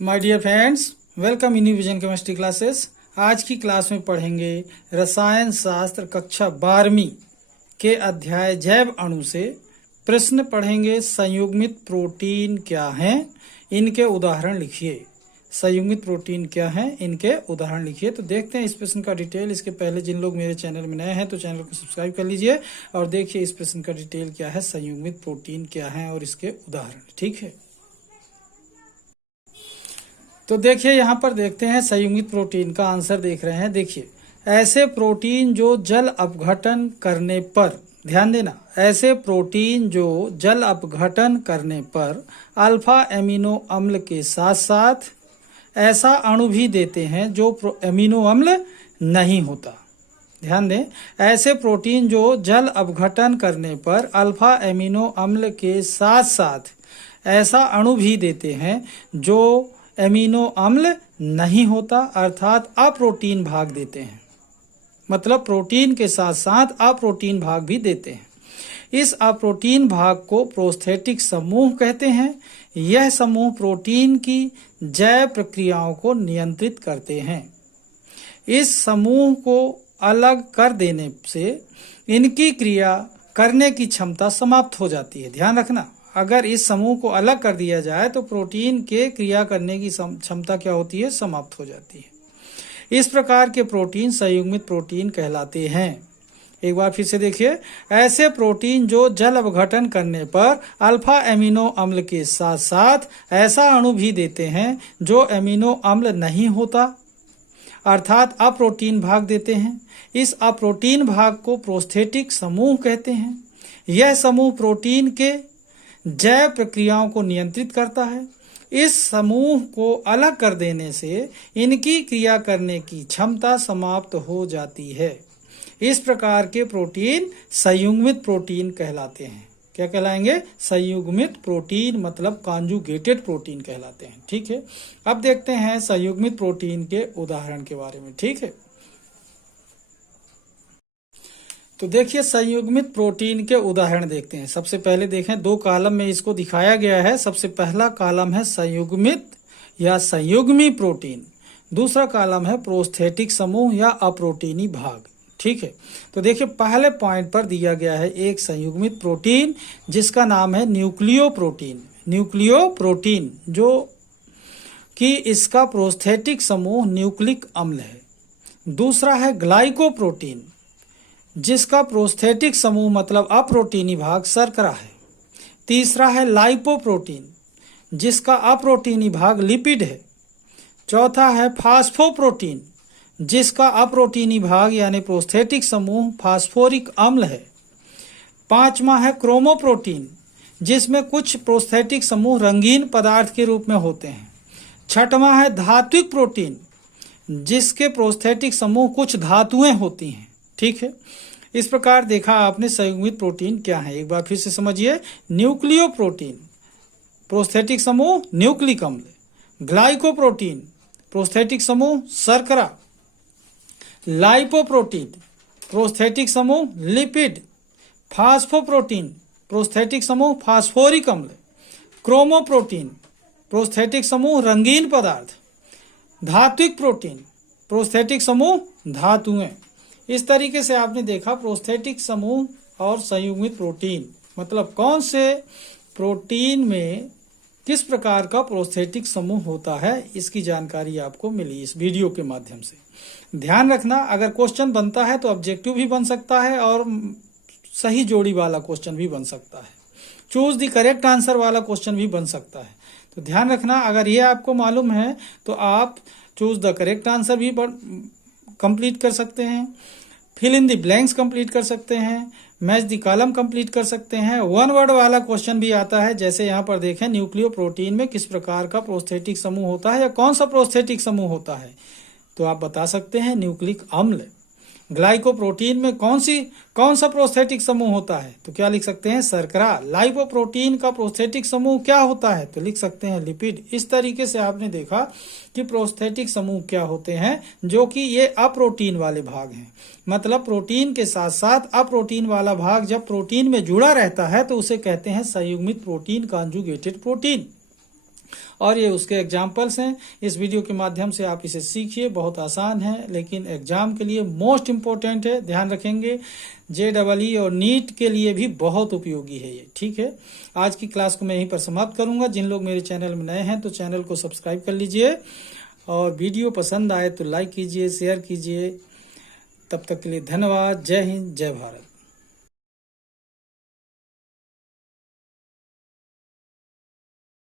My dear friends, welcome in vision chemistry classes. आज की class में पढ़ेंगे रसायन शास्त्र कक्षा 12वीं के अध्याय जैव अणु से प्रश्न पढ़ेंगे। संयुग्मित प्रोटीन क्या हैं, इनके उदाहरण लिखिए। संयुग्मित प्रोटीन क्या हैं, इनके उदाहरण लिखिए। तो देखते हैं इस प्रश्न का डिटेल। इसके पहले जिन लोग मेरे चैनल में नए हैं तो चैनल को सब्सक्राइब कर लीजिए और देखिए इस प्रश्न का डिटेल क्या है, संयुग्मित प्रोटीन क्या है और इसके उदाहरण। ठीक है, तो देखिए यहाँ पर देखते हैं संयुग्मित प्रोटीन का आंसर देख रहे हैं। देखिए, ऐसे प्रोटीन जो जल अपघटन करने पर, ध्यान देना, ऐसे प्रोटीन जो जल अपघटन करने पर अल्फा एमिनो अम्ल के साथ साथ ऐसा अणु भी देते हैं जो एमिनो अम्ल नहीं होता। ध्यान दें, ऐसे प्रोटीन जो जल अपघटन करने पर अल्फा एमिनो अम्ल के साथ साथ ऐसा अणु भी देते हैं जो एमिनो अम्ल नहीं होता, अर्थात अप्रोटीन भाग देते हैं। मतलब प्रोटीन के साथ साथ अप्रोटीन भाग भी देते हैं। इस अप्रोटीन भाग को प्रोस्थेटिक समूह कहते हैं। यह समूह प्रोटीन की जैव प्रक्रियाओं को नियंत्रित करते हैं। इस समूह को अलग कर देने से इनकी क्रिया करने की क्षमता समाप्त हो जाती है। ध्यान रखना, अगर इस समूह को अलग कर दिया जाए तो प्रोटीन के क्रिया करने की क्षमता क्या होती है, समाप्त हो जाती है। इस प्रकार के प्रोटीन संयुग्मित प्रोटीन कहलाते हैं। एक बार फिर से देखिए, ऐसे प्रोटीन जो जल अपघटन करने पर अल्फा एमिनो अम्ल के साथ साथ ऐसा अणु भी देते हैं जो एमिनो अम्ल नहीं होता, अर्थात अप्रोटीन भाग देते हैं। इस अप्रोटीन भाग को प्रोस्थेटिक समूह कहते हैं। यह समूह प्रोटीन के जैव प्रक्रियाओं को नियंत्रित करता है। इस समूह को अलग कर देने से इनकी क्रिया करने की क्षमता समाप्त हो जाती है। इस प्रकार के प्रोटीन संयुग्मित प्रोटीन कहलाते हैं। क्या कहलाएंगे? संयुग्मित प्रोटीन, मतलब कॉन्जुगेटेड प्रोटीन कहलाते हैं। ठीक है, अब देखते हैं संयुग्मित प्रोटीन के उदाहरण के बारे में। ठीक है, तो देखिए संयुग्मित प्रोटीन के उदाहरण देखते हैं। सबसे पहले देखें, दो कॉलम में इसको दिखाया गया है। सबसे पहला कॉलम है संयुग्मित या संयुग्मी प्रोटीन, दूसरा कॉलम है प्रोस्थेटिक समूह या अप्रोटीनी भाग। ठीक है, तो देखिए पहले पॉइंट पर दिया गया है एक संयुग्मित प्रोटीन जिसका नाम है न्यूक्लियो प्रोटीन। न्यूक्लियो प्रोटीन जो कि इसका प्रोस्थेटिक समूह न्यूक्लिक अम्ल है। दूसरा है ग्लाइकोप्रोटीन जिसका प्रोस्थेटिक समूह मतलब अप्रोटीनी भाग शर्करा है। तीसरा है लाइपोप्रोटीन जिसका अप्रोटीनी भाग लिपिड है। चौथा है फास्फोप्रोटीन जिसका अप्रोटीनी भाग यानी प्रोस्थेटिक समूह फास्फोरिक अम्ल है। पांचवा है क्रोमोप्रोटीन जिसमें कुछ प्रोस्थेटिक समूह रंगीन पदार्थ के रूप में होते हैं। छठवां है धात्विक प्रोटीन जिसके प्रोस्थेटिक समूह कुछ धातुएं होती हैं। ठीक है, इस प्रकार देखा आपने संयुग्मित प्रोटीन क्या है। एक बार फिर से समझिए, न्यूक्लियो प्रोटीन प्रोस्थेटिक समूह न्यूक्लिक अम्ल, ग्लाइकोप्रोटीन प्रोस्थेटिक समूह शर्करा, लाइपोप्रोटीन प्रोस्थेटिक समूह लिपिड, फास्फोप्रोटीन प्रोस्थेटिक समूह फास्फोरिक अम्ल, क्रोमोप्रोटीन प्रोस्थेटिक समूह रंगीन पदार्थ, धात्विक प्रोटीन प्रोस्थेटिक समूह धातुएं। इस तरीके से आपने देखा प्रोस्थेटिक समूह और संयुग्मित प्रोटीन, मतलब कौन से प्रोटीन में किस प्रकार का प्रोस्थेटिक समूह होता है, इसकी जानकारी आपको मिली इस वीडियो के माध्यम से। ध्यान रखना, अगर क्वेश्चन बनता है तो ऑब्जेक्टिव भी बन सकता है और सही जोड़ी वाला क्वेश्चन भी बन सकता है, चूज द करेक्ट आंसर वाला क्वेश्चन भी बन सकता है। तो ध्यान रखना, अगर ये आपको मालूम है तो आप चूज द करेक्ट आंसर भी कंप्लीट कर सकते हैं, fill in the blanks complete कर सकते हैं, मैच द कॉलम कंप्लीट कर सकते हैं। वन वर्ड वाला क्वेश्चन भी आता है, जैसे यहाँ पर देखें न्यूक्लियो प्रोटीन में किस प्रकार का प्रोस्थेटिक समूह होता है या कौन सा प्रोस्थेटिक समूह होता है, तो आप बता सकते हैं न्यूक्लिक अम्ल। ग्लाइकोप्रोटीन में कौन सा प्रोस्थेटिक समूह होता है, तो क्या लिख सकते हैं, शर्करा। लाइपोप्रोटीन का प्रोस्थेटिक समूह क्या होता है, तो लिख सकते हैं लिपिड। इस तरीके से आपने देखा कि प्रोस्थेटिक समूह क्या होते हैं, जो कि ये अप्रोटीन वाले भाग हैं। मतलब प्रोटीन के साथ साथ अप्रोटीन वाला भाग जब प्रोटीन में जुड़ा रहता है तो उसे कहते हैं संयुग्मित प्रोटीन, कॉन्जुगेटेड प्रोटीन। और ये उसके एग्जाम्पल्स हैं। इस वीडियो के माध्यम से आप इसे सीखिए, बहुत आसान है लेकिन एग्जाम के लिए मोस्ट इम्पोर्टेंट है, ध्यान रखेंगे। JEE और नीट के लिए भी बहुत उपयोगी है ये, ठीक है। आज की क्लास को मैं यहीं पर समाप्त करूंगा। जिन लोग मेरे चैनल में नए हैं तो चैनल को सब्सक्राइब कर लीजिए और वीडियो पसंद आए तो लाइक कीजिए, शेयर कीजिए। तब तक के लिए धन्यवाद। जय हिंद, जय भारत।